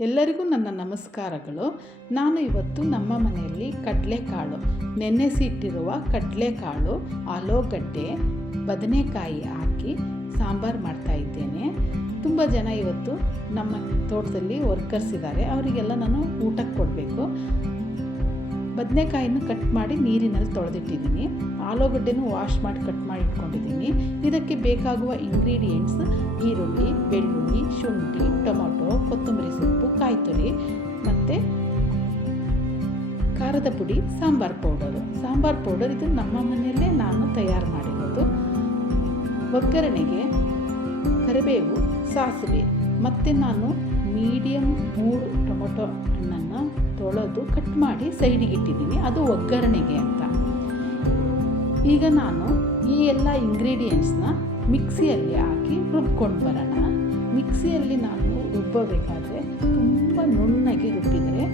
ಎಲ್ಲರಿಗೂ ನನ್ನ ನಮಸ್ಕಾರಗಳು. ನಾನು ಇವತ್ತು ನಮ್ಮ ಮನೆಯಲ್ಲಿ ಕಡಲೆಕಾಳು ನೆನೆಸಿಟ್ಟಿರುವ ಕಡಲೆಕಾಳು, ಆಲೂಗಡ್ಡೆ, ಬದನೆಕಾಯಿ ಹಾಕಿ ಸಾಂಬಾರು ಮಾಡ್ತಾ ಇದ್ದೇನೆ. ತುಂಬ ಜನ ಇವತ್ತು ನಮ್ಮ ತೋಟದಲ್ಲಿ ವರ್ಕರ್ಸ್ ಇದ್ದಾರೆ. ಅವರಿಗೆಲ್ಲ ನಾನು ಊಟಕ್ಕೆ ಕೊಡಬೇಕು. ಬದನೆಕಾಯಿನ ಕಟ್ ಮಾಡಿ ನೀರಿನಲ್ಲಿ ತೊಳೆದಿಟ್ಟಿದ್ದೀನಿ. ಆಲೂಗಡ್ಡೆನೂ ವಾಶ್ ಮಾಡಿ ಕಟ್ ಮಾಡಿ ಇಟ್ಕೊಂಡಿದ್ದೀನಿ. ಇದಕ್ಕೆ ಬೇಕಾಗುವ ಇಂಗ್ರೀಡಿಯೆಂಟ್ಸ್ ಈರುಳ್ಳಿ, ಬೆಳ್ಳುಳ್ಳಿ, ಶುಂಠಿ, ಟೊಮೊಟೊ, ಕೊತ್ತಂಬರಿ ಕಾಯಿ ತುರಿ ಮತ್ತು ಖಾರದ ಪುಡಿ, ಸಾಂಬಾರ್ ಪೌಡರು. ಸಾಂಬಾರ್ ಪೌಡರ್ ಇದು ನಮ್ಮ ಮನೆಯಲ್ಲೇ ನಾನು ತಯಾರು ಮಾಡಿರೋದು. ಒಗ್ಗರಣೆಗೆ ಕರಿಬೇವು, ಸಾಸಿವೆ, ಮತ್ತು ನಾನು ಮೀಡಿಯಮ್ ಮೂರು ಟೊಮೊಟೊ ಹಣ್ಣನ್ನು ತೊಳೆದು ಕಟ್ ಮಾಡಿ ಸೈಡಿಗೆ ಇಟ್ಟಿದ್ದೀನಿ. ಅದು ಒಗ್ಗರಣೆಗೆ ಅಂತ. ಈಗ ನಾನು ಈ ಎಲ್ಲ ಇಂಗ್ರೀಡಿಯೆಂಟ್ಸ್ನ ಮಿಕ್ಸಿಯಲ್ಲಿ ಹಾಕಿ ರುಬ್ಕೊಂಡು ಬರೋಣ. ಮಿಕ್ಸಿಯಲ್ಲಿ ನಾನು ರುಬ್ಬಬೇಕಾದ್ರೆ ನುಣ್ಣಗೆ ರುಬ್ಬಿದರೆ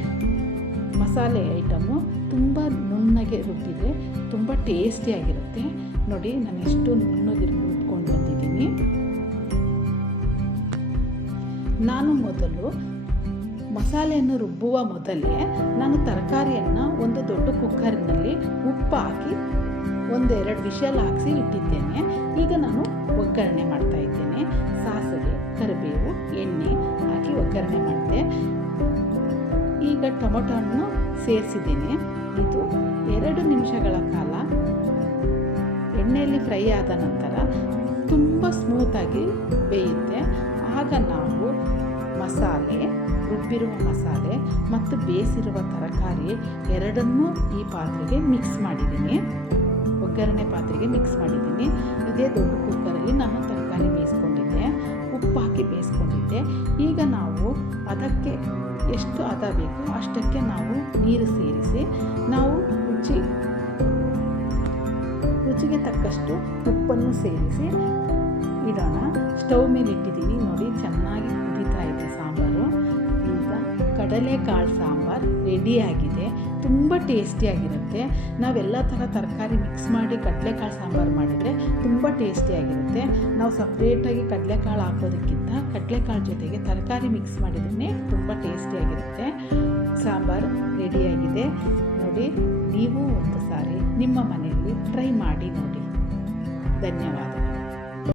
ಮಸಾಲೆ ಐಟಮು ತುಂಬ ನುಣ್ಣಗೆ ರುಬ್ಬಿದರೆ ತುಂಬ ಟೇಸ್ಟಿಯಾಗಿರುತ್ತೆ. ನೋಡಿ, ನಾನು ಎಷ್ಟು ನುಣ್ಣಗೆ ರುಬ್ಕೊಂಡು ಬಂದಿದ್ದೀನಿ. ನಾನು ಮೊದಲು ಮಸಾಲೆಯನ್ನು ರುಬ್ಬುವ ಮೊದಲೇ ನಾನು ತರಕಾರಿಯನ್ನು ಒಂದು ದೊಡ್ಡ ಕುಕ್ಕರ್ನಲ್ಲಿ ಉಪ್ಪು ಹಾಕಿ ಒಂದೆರಡು ವಿಷಲ್ ಹಾಕಿಸಿ ಇಟ್ಟಿದ್ದೇನೆ. ಈಗ ನಾನು ಒಗ್ಗರಣೆ ಮಾಡ್ತಾ ಇದ್ದೇನೆ. ಸಾಸಿವೆ, ಕರಿಬೇವು, ಎಣ್ಣೆ ಹಾಕಿ ಒಗ್ಗರಣೆ ಮಾಡಿದೆ. ಈಗ ಟೊಮೊಟೊ ಹಣ್ಣು ಸೇರಿಸಿದ್ದೀನಿ. ಇದು ಎರಡು ನಿಮಿಷಗಳ ಕಾಲ. ಎಣ್ಣೆಯಲ್ಲಿ ಫ್ರೈ ಆದ ನಂತರ ತುಂಬ ಸ್ಮೂತಾಗಿ ಬೇಯುತ್ತೆ. ಆಗ ನಾವು ಮಸಾಲೆ, ರುಬ್ಬಿರುವ ಮಸಾಲೆ ಮತ್ತು ಬೇಯಿಸಿರುವ ತರಕಾರಿ ಎರಡನ್ನೂ ಈ ಪಾತ್ರೆಗೆ ಮಿಕ್ಸ್ ಮಾಡಿದ್ದೀನಿ. ಒಗ್ಗರಣೆ ಪಾತ್ರೆಗೆ ಮಿಕ್ಸ್ ಮಾಡಿದ್ದೀನಿ. ಇದೇ ದೊಡ್ಡ ಕುಕ್ಕರಲ್ಲಿ ನಾನು ತರಕಾರಿ ಬೇಯಿಸ್ಕೊಂಡಿದ್ದೆ. ಉಪ್ಪು ಹಾಕಿ ಬೇಯಿಸ್ಕೊಂಡಿದ್ದೆ. ಈಗ ನಾವು ಅದಕ್ಕೆ ಎಷ್ಟು ಹದ ಬೇಕೋ ಅಷ್ಟಕ್ಕೆ ನಾವು ನೀರು ಸೇರಿಸಿ ನಾವು ರುಚಿ ರುಚಿಗೆ ತಕ್ಕಷ್ಟು ಉಪ್ಪನ್ನು ಸೇರಿಸಿ ಇಡೋಣ. ಸ್ಟವ್ ಮೇಲೆ ಇಟ್ಟಿದ್ದೀನಿ. ನೋಡಿ, ಚೆನ್ನಾಗಿ ಕುದೀತಾ ಇದೆ ಸಾಂಬಾರು. ಈಗ ಕಡಲೆಕಾಳು ಸಾಂಬಾರು ರೆಡಿಯಾಗಿದೆ ತುಂಬ ಟೇಸ್ಟಿಯಾಗಿರುತ್ತೆ ನಾವೆಲ್ಲ ಥರ ತರಕಾರಿ ಮಿಕ್ಸ್ ಮಾಡಿ ಕಡಲೆಕಾಳು ಸಾಂಬಾರು ಮಾಡಿದರೆ ತುಂಬ ಟೇಸ್ಟಿಯಾಗಿರುತ್ತೆ ನಾವು ಸಪ್ರೇಟಾಗಿ ಕಡಲೆಕಾಳು ಹಾಕೋದಕ್ಕಿಂತ ಕಡಲೆಕಾಳು ಜೊತೆಗೆ ತರಕಾರಿ ಮಿಕ್ಸ್ ಮಾಡಿದ್ರೆ ತುಂಬ ರೆಡಿಯಾಗಿದೆ ನೋಡಿ ನೀವು ಒಂದು ಸಾರಿ ನಿಮ್ಮ ಮನೆಯಲ್ಲಿ ಟ್ರೈ ಮಾಡಿ ನೋಡಿ. ಧನ್ಯವಾದ